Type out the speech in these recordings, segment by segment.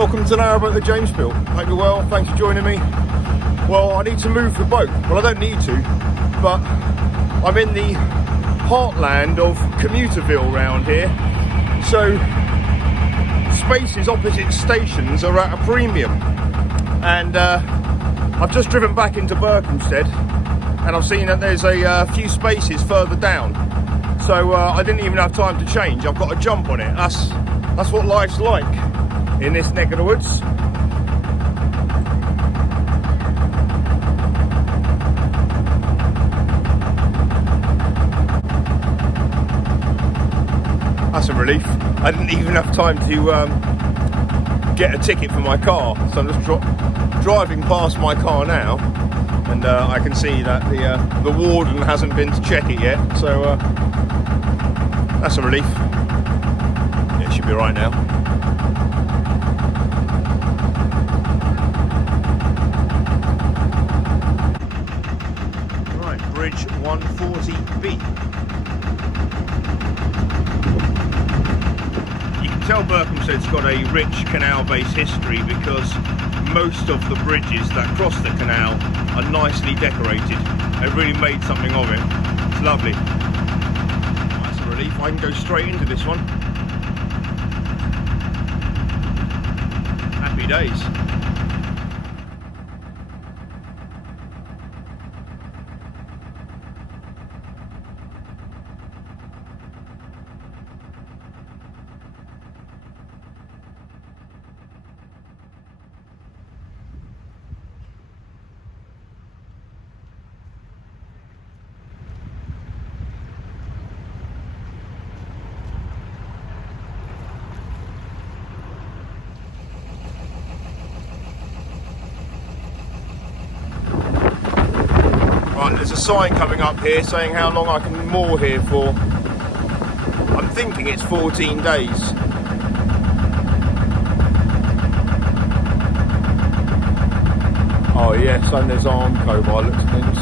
welcome to Narrowboat the Jamesfield. Hope you're well, thanks for joining me. Well, I need to move the boat. Well, I don't need to, but I'm in the heartland of Commuterville round here. So, spaces opposite stations are at a premium. And I've just driven back into Berkhamsted and I've seen that there's a few spaces further down. So I didn't even have time to change. I've got to jump on it. That's what life's like in this neck of the woods. That's a relief. I didn't even have time to get a ticket for my car, so I'm just driving past my car now, and I can see that the warden hasn't been to check it yet, so that's a relief. It should be right now. Right, bridge 140B. You can tell Berkhamsted's got a rich canal-based history because most of the bridges that cross the canal are nicely decorated. They've really made something of it. It's lovely. That's a relief. I can go straight into this one. Happy days. There's a sign coming up here saying how long I can moor here for. I'm thinking it's 14 days. Oh yes, and there's Armco by the looks of things.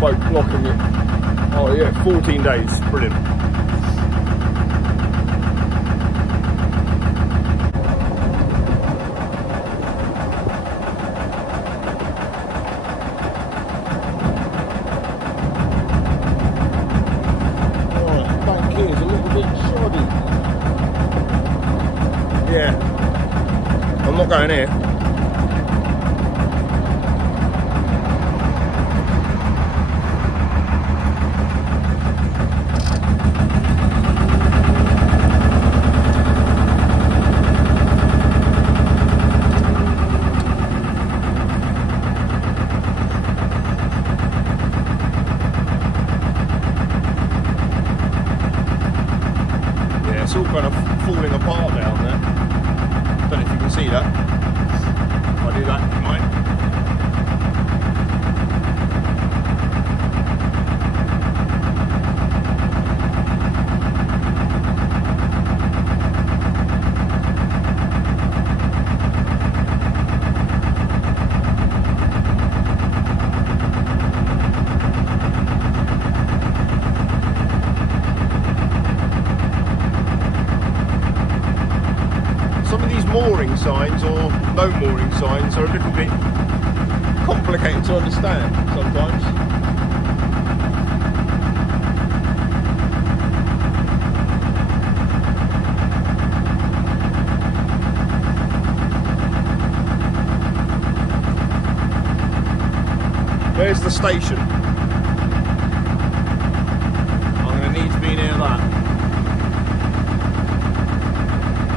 Boat blocking it. Oh yeah, 14 days. Brilliant. Oh, the bank here is a little bit shoddy. Yeah. I'm not going here. It's all kind of falling apart down there. Don't know if you can see that. If I do that, you might. Some of these mooring signs or no mooring signs are a little bit complicated to understand sometimes. There's the station. I'm going to need to be near that.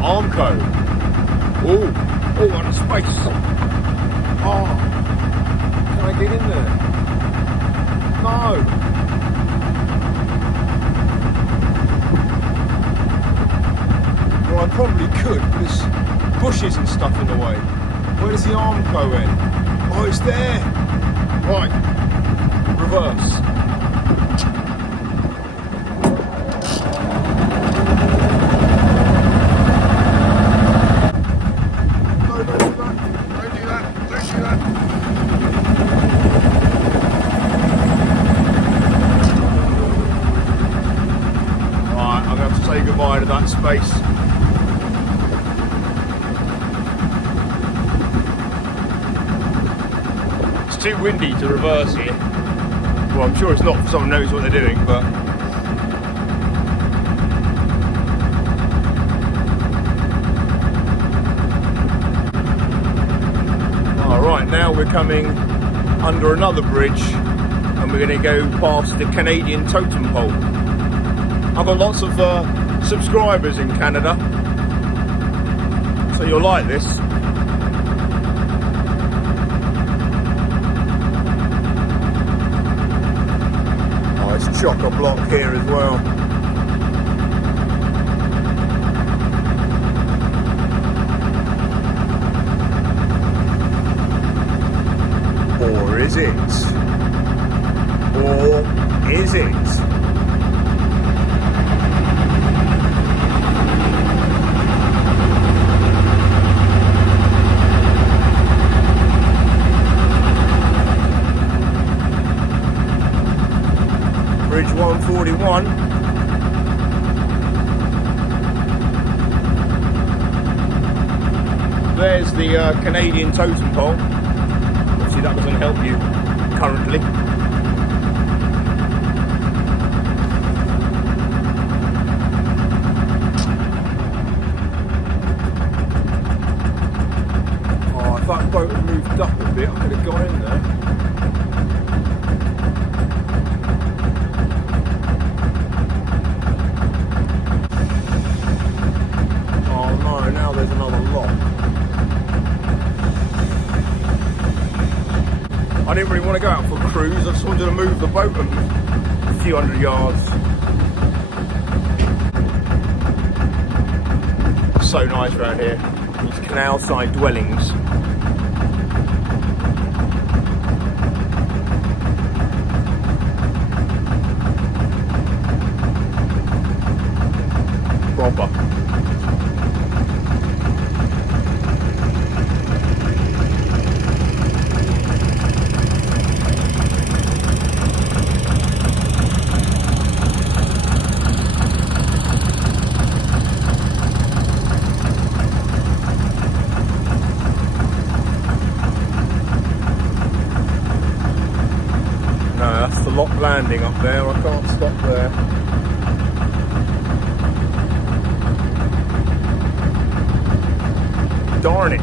Armco. Oh, what a space. Oh, can I get in there? No. Well, I probably could, but there's bushes and stuff in the way. Where's the Armco end? Oh, it's there. Right, reverse. too windy to reverse here. Well, I'm sure it's not if someone knows what they're doing, but... Alright, now we're coming under another bridge and we're going to go past the Canadian totem pole. I've got lots of subscribers in Canada, so you'll like this. Oh, it's chock-a-block here as well. Or is it? Or is it? Bridge 141. There's the Canadian totem pole. Obviously that doesn't help you currently. Oh, if that boat had moved up a bit, I could have got in there. Now there's another lock. I didn't really want to go out for a cruise, I just wanted to move the boat a few hundred yards. So nice around here, these canal side dwellings. Proper. That's the lock landing up there, I can't stop there. Darn it.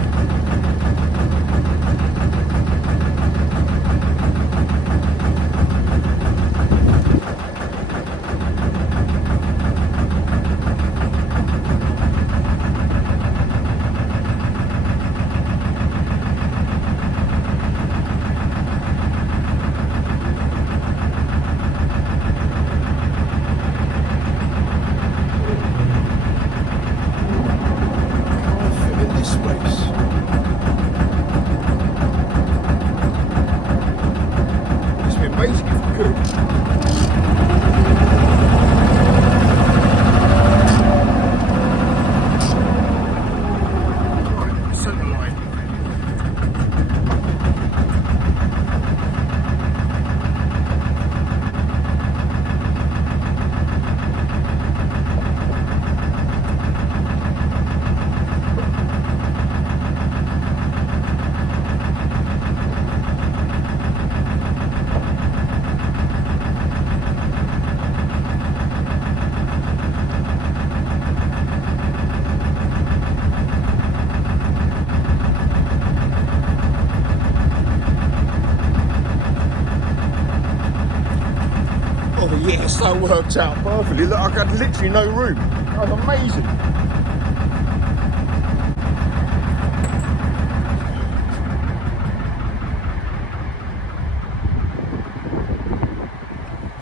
Yes, that worked out perfectly. Look, I had literally no room. That was amazing.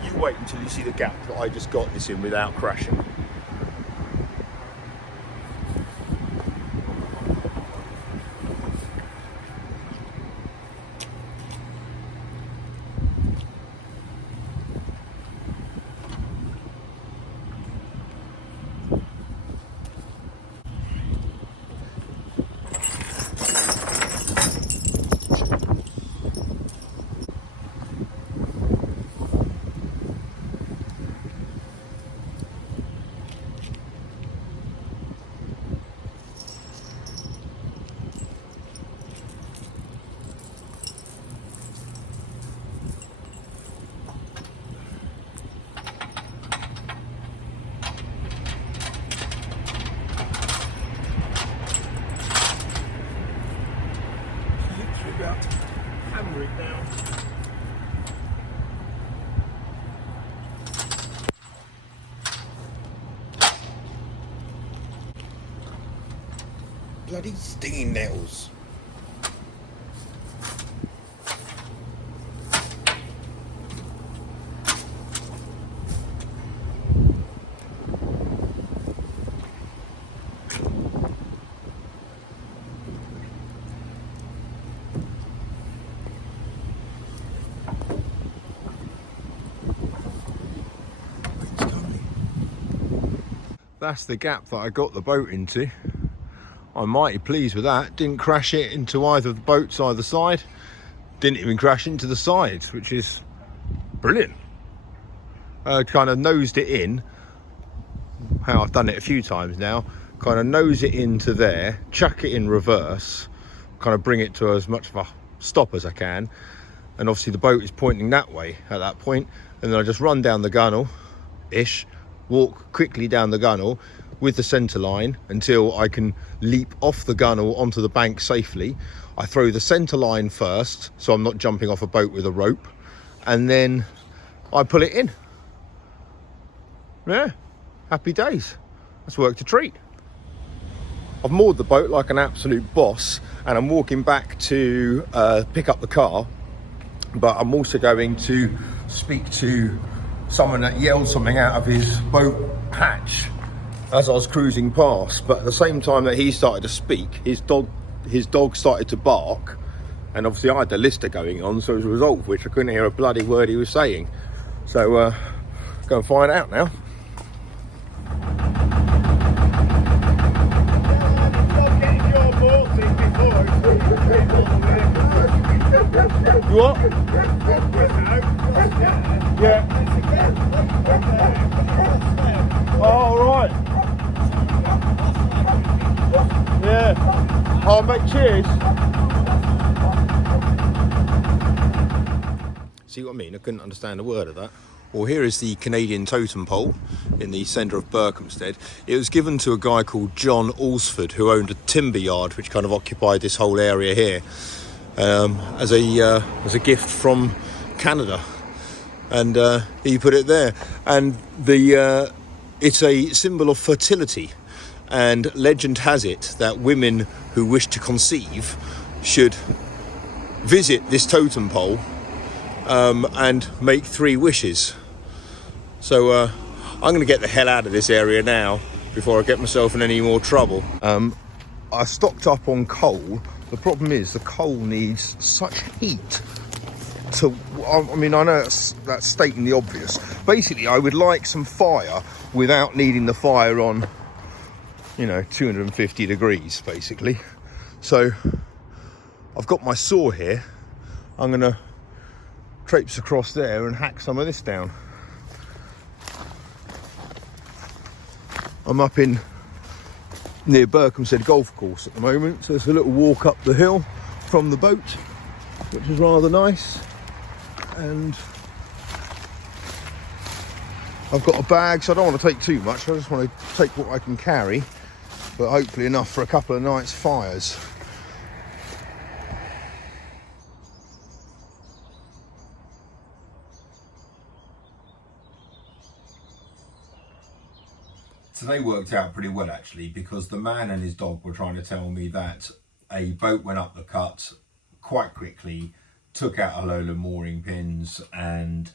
You wait until you see the gap that I just got this in without crashing. about hammer it down. Bloody stinging nettles. That's the gap that I got the boat into. I'm mighty pleased with that. Didn't crash it into either of the boats either side. Didn't even crash into the sides, which is brilliant. Kind of nosed it in, how I've done it a few times now. Kind of nose it into there, chuck it in reverse, kind of bring it to as much of a stop as I can. And obviously the boat is pointing that way at that point. And then I just run down the gunnel-ish, walk quickly down the gunnel with the centre line until I can leap off the gunnel onto the bank safely. I throw the centre line first, so I'm not jumping off a boat with a rope, and then I pull it in. Yeah, happy days. That's worked a treat. I've moored the boat like an absolute boss, and I'm walking back to pick up the car, but I'm also going to speak to someone that yelled something out of his boat hatch as I was cruising past. But at the same time that he started to speak, his dog started to bark, and obviously I had the lister going on, so as a result of which I couldn't hear a bloody word he was saying. So go and find out now. You what? Yeah. Oh, right. Yeah. I'll make cheers. See what I mean? I couldn't understand a word of that. Well, here is the Canadian totem pole in the centre of Berkhamsted. It was given to a guy called John Alsford, who owned a timber yard which kind of occupied this whole area here, as a gift from Canada, and he put it there. And it's a symbol of fertility, and legend has it that women who wish to conceive should visit this totem pole and make 3 wishes. So I'm going to get the hell out of this area now before I get myself in any more trouble. I stocked up on coal. The problem is the coal needs such heat to, I mean, I know that's stating the obvious. Basically, I would like some fire without needing the fire on, 250 degrees, basically. So I've got my saw here. I'm going to traipse across there and hack some of this down. I'm up in near Berkhamsted golf course at the moment, so it's a little walk up the hill from the boat, which is rather nice. And I've got a bag, so I don't want to take too much. I just want to take what I can carry, but hopefully enough for a couple of nights' fires. Today worked out pretty well actually, because the man and his dog were trying to tell me that a boat went up the cut quite quickly, took out a load of mooring pins, and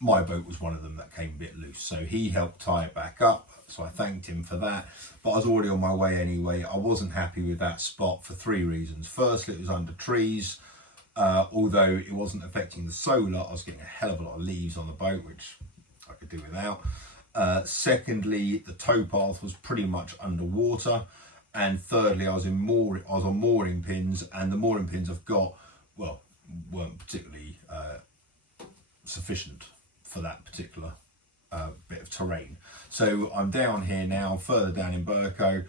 my boat was one of them that came a bit loose. So he helped tie it back up, so I thanked him for that. But I was already on my way anyway. I wasn't happy with that spot for 3 reasons. Firstly, it was under trees. Although it wasn't affecting the solar, I was getting a hell of a lot of leaves on the boat, which I could do without. Secondly, the towpath was pretty much underwater, and thirdly, I was on mooring pins, and the mooring pins I've got, well, weren't particularly sufficient for that particular bit of terrain. So I'm down here now, further down in Burko,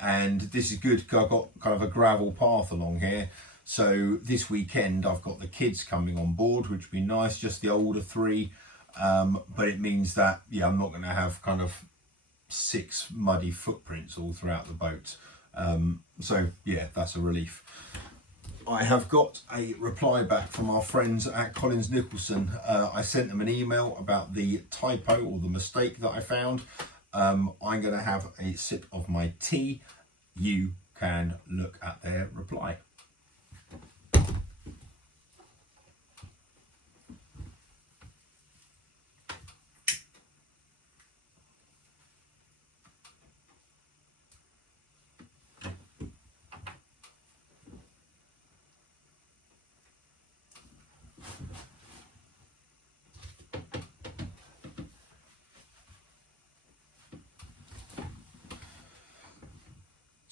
and this is good because I've got kind of a gravel path along here. So this weekend I've got the kids coming on board, which would be nice, just the older 3. But it means that, yeah, I'm not going to have kind of 6 muddy footprints all throughout the boat. So yeah, that's a relief. I have got a reply back from our friends at Collins Nicholson. I sent them an email about the typo or the mistake that I found. I'm going to have a sip of my tea. You can look at their reply.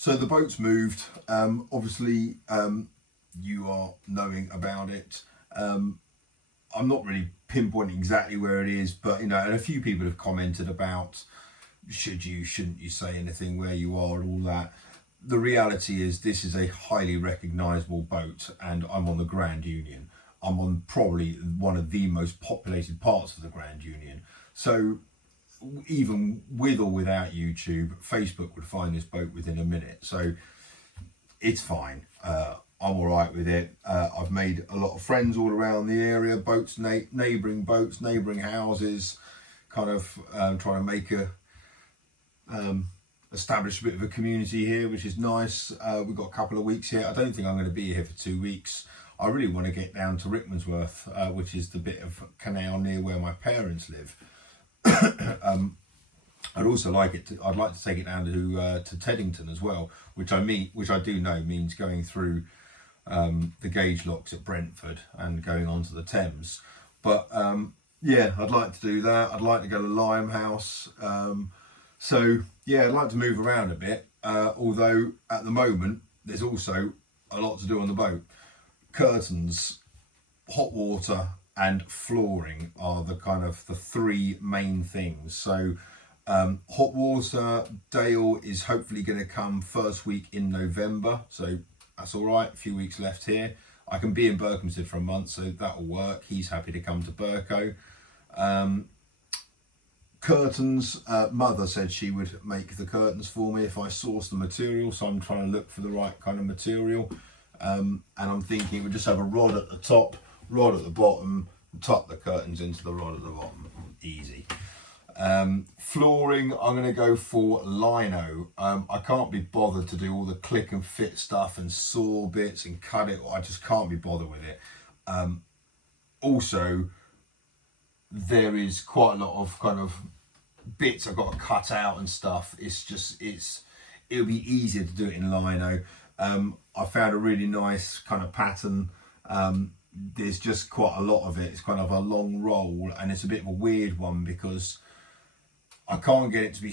So the boat's moved. Obviously, you are knowing about it. I'm not really pinpointing exactly where it is, but and a few people have commented about shouldn't you say anything where you are and all that. The reality is this is a highly recognisable boat, and I'm on the Grand Union. I'm on probably one of the most populated parts of the Grand Union. So even with or without YouTube, Facebook would find this boat within a minute. So it's fine. I'm all right with it. I've made a lot of friends all around the area, neighbouring houses, kind of trying to make establish a bit of a community here, which is nice. We've got a couple of weeks here. I don't think I'm going to be here for 2 weeks. I really want to get down to Rickmansworth, which is the bit of canal near where my parents live. I'd also like I'd like to take it down to Teddington as well, which I do know means going through the gauge locks at Brentford and going onto the Thames. But yeah, I'd like to do that. I'd like to go to Limehouse. So yeah, I'd like to move around a bit. Although at the moment there's also a lot to do on the boat. Curtains, hot water, and flooring are the three main things. So hot water, Dale is hopefully going to come first week in November, so that's all right. A few weeks left here. I can be in Berkhamsted for a month, so that'll work. He's happy to come to Berko. Curtains, Mother said she would make the curtains for me if I source the material, so I'm trying to look for the right kind of material. And I'm thinking we'll just have a rod at the top, rod at the bottom, tuck the curtains into the rod at the bottom. Easy. Flooring, I'm going to go for lino. I can't be bothered to do all the click and fit stuff and saw bits and cut it. I just can't be bothered with it. Also, there is quite a lot of kind of bits I've got to cut out and stuff. It'll be easier to do it in lino. I found a really nice kind of pattern. There's just quite a lot of it. It's kind of a long roll, and it's a bit of a weird one because I can't get it to be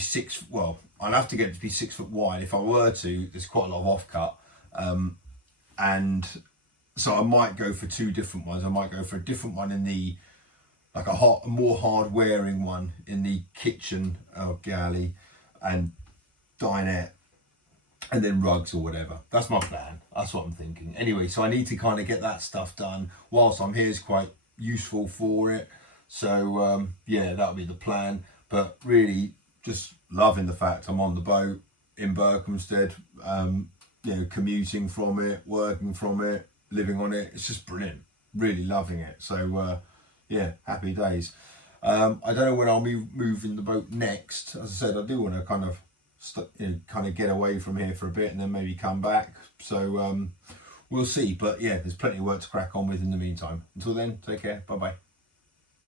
I'll have to get it to be 6 foot wide. If I were to, there's quite a lot of offcut. And so I might go for two different ones. I might go for a different one in the, like a more hard wearing one in the kitchen galley and dinette, and then rugs or whatever. That's my plan. That's what I'm thinking. Anyway, so I need to kind of get that stuff done whilst I'm here. Is quite useful for it. So yeah, that'll be the plan. But really, just loving the fact I'm on the boat in Berkhamsted. Commuting from it, working from it, living on it. It's just brilliant. Really loving it. So yeah, happy days. I don't know when I'll be moving the boat next. As I said, I do want to kind of get away from here for a bit and then maybe come back. So we'll see. But yeah, there's plenty of work to crack on with in the meantime. Until then, take care. Bye bye.